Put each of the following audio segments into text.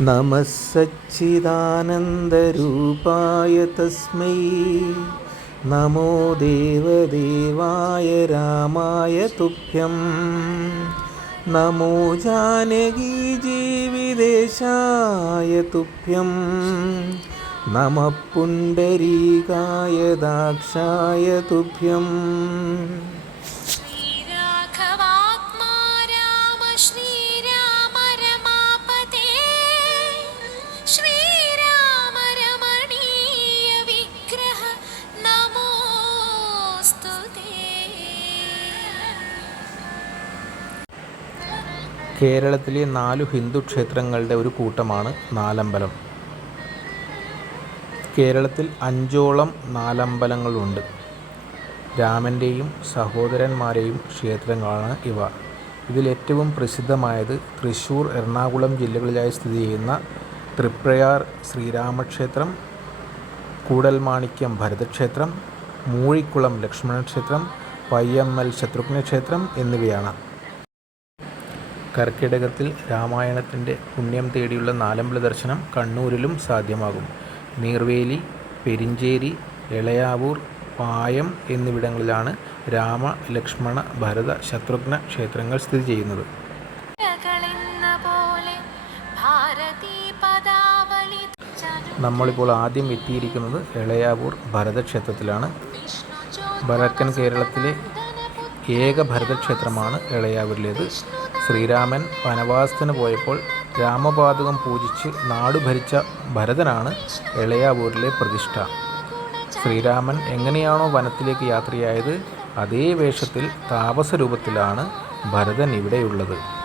നമസച്ചിദാനന്ദരൂപായ തസ്മൈ. നമോ ദേവദേവായ രാമായ തുഭ്യം. നമോ ജാനകീ ജീവിദേശായ തുഭ്യം. നമ പുണ്ടരീകായ ദാക്ഷായ തുഭ്യം. കേരളത്തിലെ നാലു ഹിന്ദു ക്ഷേത്രങ്ങളുടെ ഒരു കൂട്ടമാണ് നാലമ്പലം. കേരളത്തിൽ അഞ്ചോളം നാലമ്പലങ്ങളുണ്ട്. രാമന്റെയും സഹോദരന്മാരെയും ക്ഷേത്രങ്ങളാണ് ഇവ. ഇതിലേറ്റവും പ്രസിദ്ധമായത് തൃശ്ശൂർ എറണാകുളം ജില്ലകളിലായി സ്ഥിതി ചെയ്യുന്ന തൃപ്രയാർ ശ്രീരാമക്ഷേത്രം കൂടൽമാണിക്യം ഭരതക്ഷേത്രം മൂഴിക്കുളം ലക്ഷ്മണക്ഷേത്രം പയ്യമ്മൽ ശത്രുഘ്ന ക്ഷേത്രം എന്നിവയാണ്. കർക്കിടകത്തിൽ രാമായണത്തിന്റെ പുണ്യം തേടിയുള്ള നാലമ്പല ദർശനം കണ്ണൂരിലും സാധ്യമാകും. നീർവേലി പെരിഞ്ചേരി എളയാവൂർ പായം എന്നിവിടങ്ങളിലാണ് രാമ ലക്ഷ്മണ ഭരത ശത്രുഘ്ന ക്ഷേത്രങ്ങൾ സ്ഥിതി ചെയ്യുന്നത്. ഭാരതീ പദാവലി നമ്മളിപ്പോൾ ആദ്യം എത്തിയിരിക്കുന്നത് എളയാവൂർ ഭരതക്ഷേത്രത്തിലാണ്. വടക്കൻ കേരളത്തിലെ ഏക ഭരതക്ഷേത്രമാണ് എളയാവൂരിലേത്. ശ്രീരാമൻ വനവാസത്തിന് പോയപ്പോൾ രാമപാതകം പൂജിച്ച് നാട് ഭരിച്ച ഭരതനാണ് എളയാവൂരിലെ പ്രതിഷ്ഠ. ശ്രീരാമൻ എങ്ങനെയാണോ വനത്തിലേക്ക് യാത്രയായത് അതേ വേഷത്തിൽ താപസരൂപത്തിലാണ് ഭരതൻ ഇവിടെയുള്ളത്.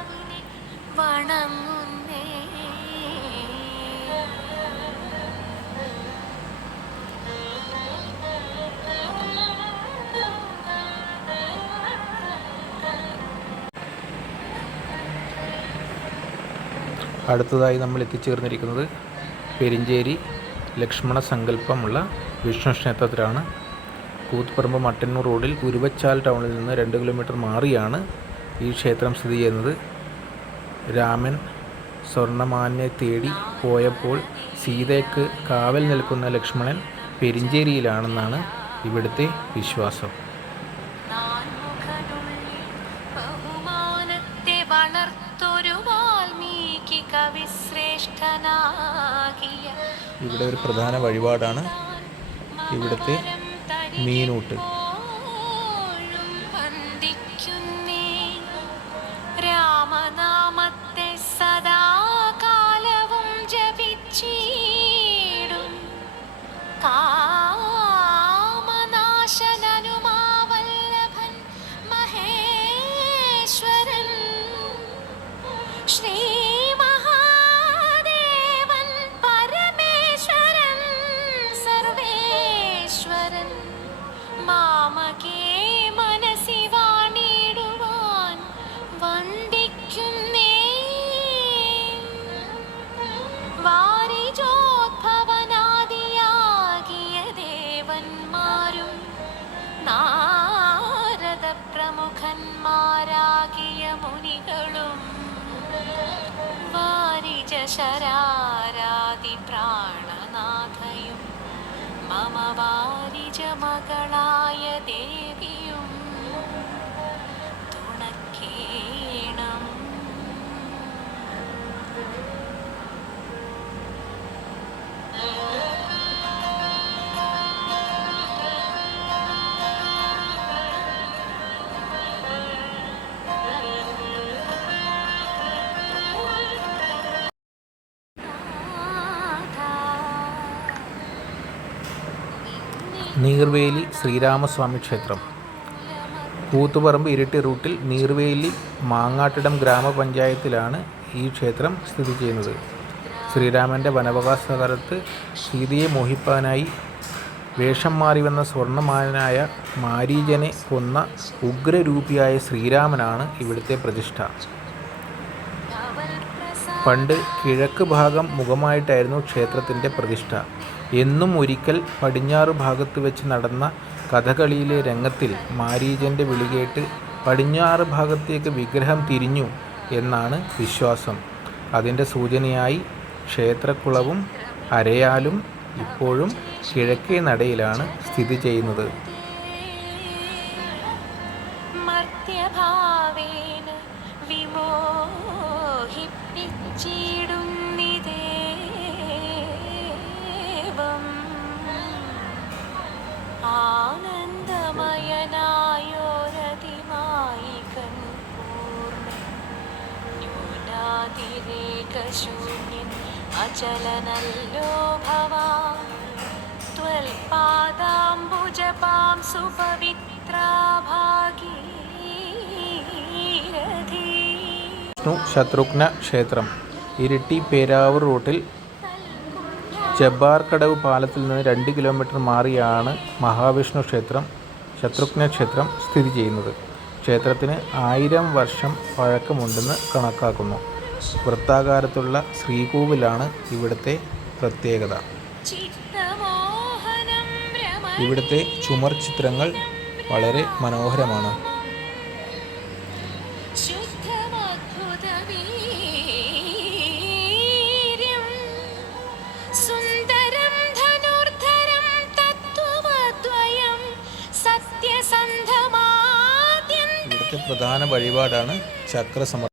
അടുത്തതായി നമ്മൾ എത്തിച്ചേർന്നിരിക്കുന്നത് പെരിഞ്ചേരി ലക്ഷ്മണ സങ്കല്പമുള്ള വിഷ്ണു ക്ഷേത്രത്തിലാണ്. കൂത്തുപറമ്പ് മട്ടന്നൂർ റോഡിൽ ഉരുവച്ചാൽ ടൗണിൽ നിന്ന് രണ്ട് കിലോമീറ്റർ മാറിയാണ് ഈ ക്ഷേത്രം സ്ഥിതി ചെയ്യുന്നത്. രാമൻ സ്വർണമാനെ തേടി പോയപ്പോൾ സീതയ്ക്ക് കാവൽ നിൽക്കുന്ന ലക്ഷ്മണൻ പെരിഞ്ചേരിയിലാണെന്നാണ് ഇവിടുത്തെ വിശ്വാസം. ഇവിടെ ഒരു പ്രധാന വഴിപാടാണ് ഇവിടുത്തെ മീനൂട്ട്. രാമനാമത്തെ സദാകാലവും ജപിച്ചീടും. കാമനാശനനുമാവല്ലഭൻ മഹേശ്വരൻ. ശ്രീ ശരാരാതി പ്രാണനാഥയും മമ വാരിജ മകളായ നീർവേലി ശ്രീരാമസ്വാമി ക്ഷേത്രം. കൂത്തുപറമ്പ് ഇരട്ടി റൂട്ടിൽ നീർവേലി മാങ്ങാട്ടിടം ഗ്രാമപഞ്ചായത്തിലാണ് ഈ ക്ഷേത്രം സ്ഥിതി ചെയ്യുന്നത്. ശ്രീരാമന്റെ വനവകാശ കാലത്ത് സീതയെ മോഹിപ്പാനായി വേഷം മാറി വന്ന സ്വർണമാനായ മാരീജനെ കൊന്ന ഉഗ്രരൂപിയായ ശ്രീരാമനാണ് ഇവിടുത്തെ പ്രതിഷ്ഠ. പണ്ട് കിഴക്ക് ഭാഗം മുഖമായിട്ടായിരുന്നു ക്ഷേത്രത്തിന്റെ പ്രതിഷ്ഠ. എന്നും ഒരിക്കൽ പടിഞ്ഞാറ് ഭാഗത്ത് വെച്ച് നടന്ന കഥകളിയിലെ രംഗത്തിൽ മാരീജന്റെ വിളികേട്ട് പടിഞ്ഞാറ് ഭാഗത്തേക്ക് വിഗ്രഹം തിരിഞ്ഞു എന്നാണ് വിശ്വാസം. അതിന്റെ സൂചനയായി ക്ഷേത്രക്കുളവും അരയാലും ഇപ്പോഴും കിഴക്കേ നടയിലാണ് സ്ഥിതി ചെയ്യുന്നത്. മർത്യഭാവേന വിമോഹിപ്പിച്ചിടുന്നിതേവം ആനന്ദമയനായോരതിമായികൻ പൂർണ്ണൻ ന്യൂനാതിരേകശൂന്യൻ അചലനല്ലോ ഭവാൻ त्वल्पादाम्बुजपां सुपवित्राभागीरथी വിഷ്ണു ശത്രുഘ്ന ക്ഷേത്രം ഇരിട്ടി പേരാവൂർ റൂട്ടിൽ ജബ്ബാർക്കടവ് പാലത്തിൽ നിന്ന് രണ്ട് കിലോമീറ്റർ മാറിയാണ് മഹാവിഷ്ണു ക്ഷേത്രം ശത്രുഘ്ന ക്ഷേത്രം സ്ഥിതി ചെയ്യുന്നത്. ക്ഷേത്രത്തിന് ആയിരം വർഷം പഴക്കമുണ്ടെന്ന് കണക്കാക്കുന്നു. വൃത്താകാരത്തുള്ള ശ്രീകോവിലാണ് ഇവിടുത്തെ പ്രത്യേകത. ഇവിടുത്തെ ചുമർ ചിത്രങ്ങൾ വളരെ മനോഹരമാണ്. പ്രധാന വഴിപാടാണ് ചക്രസമർപ്പണം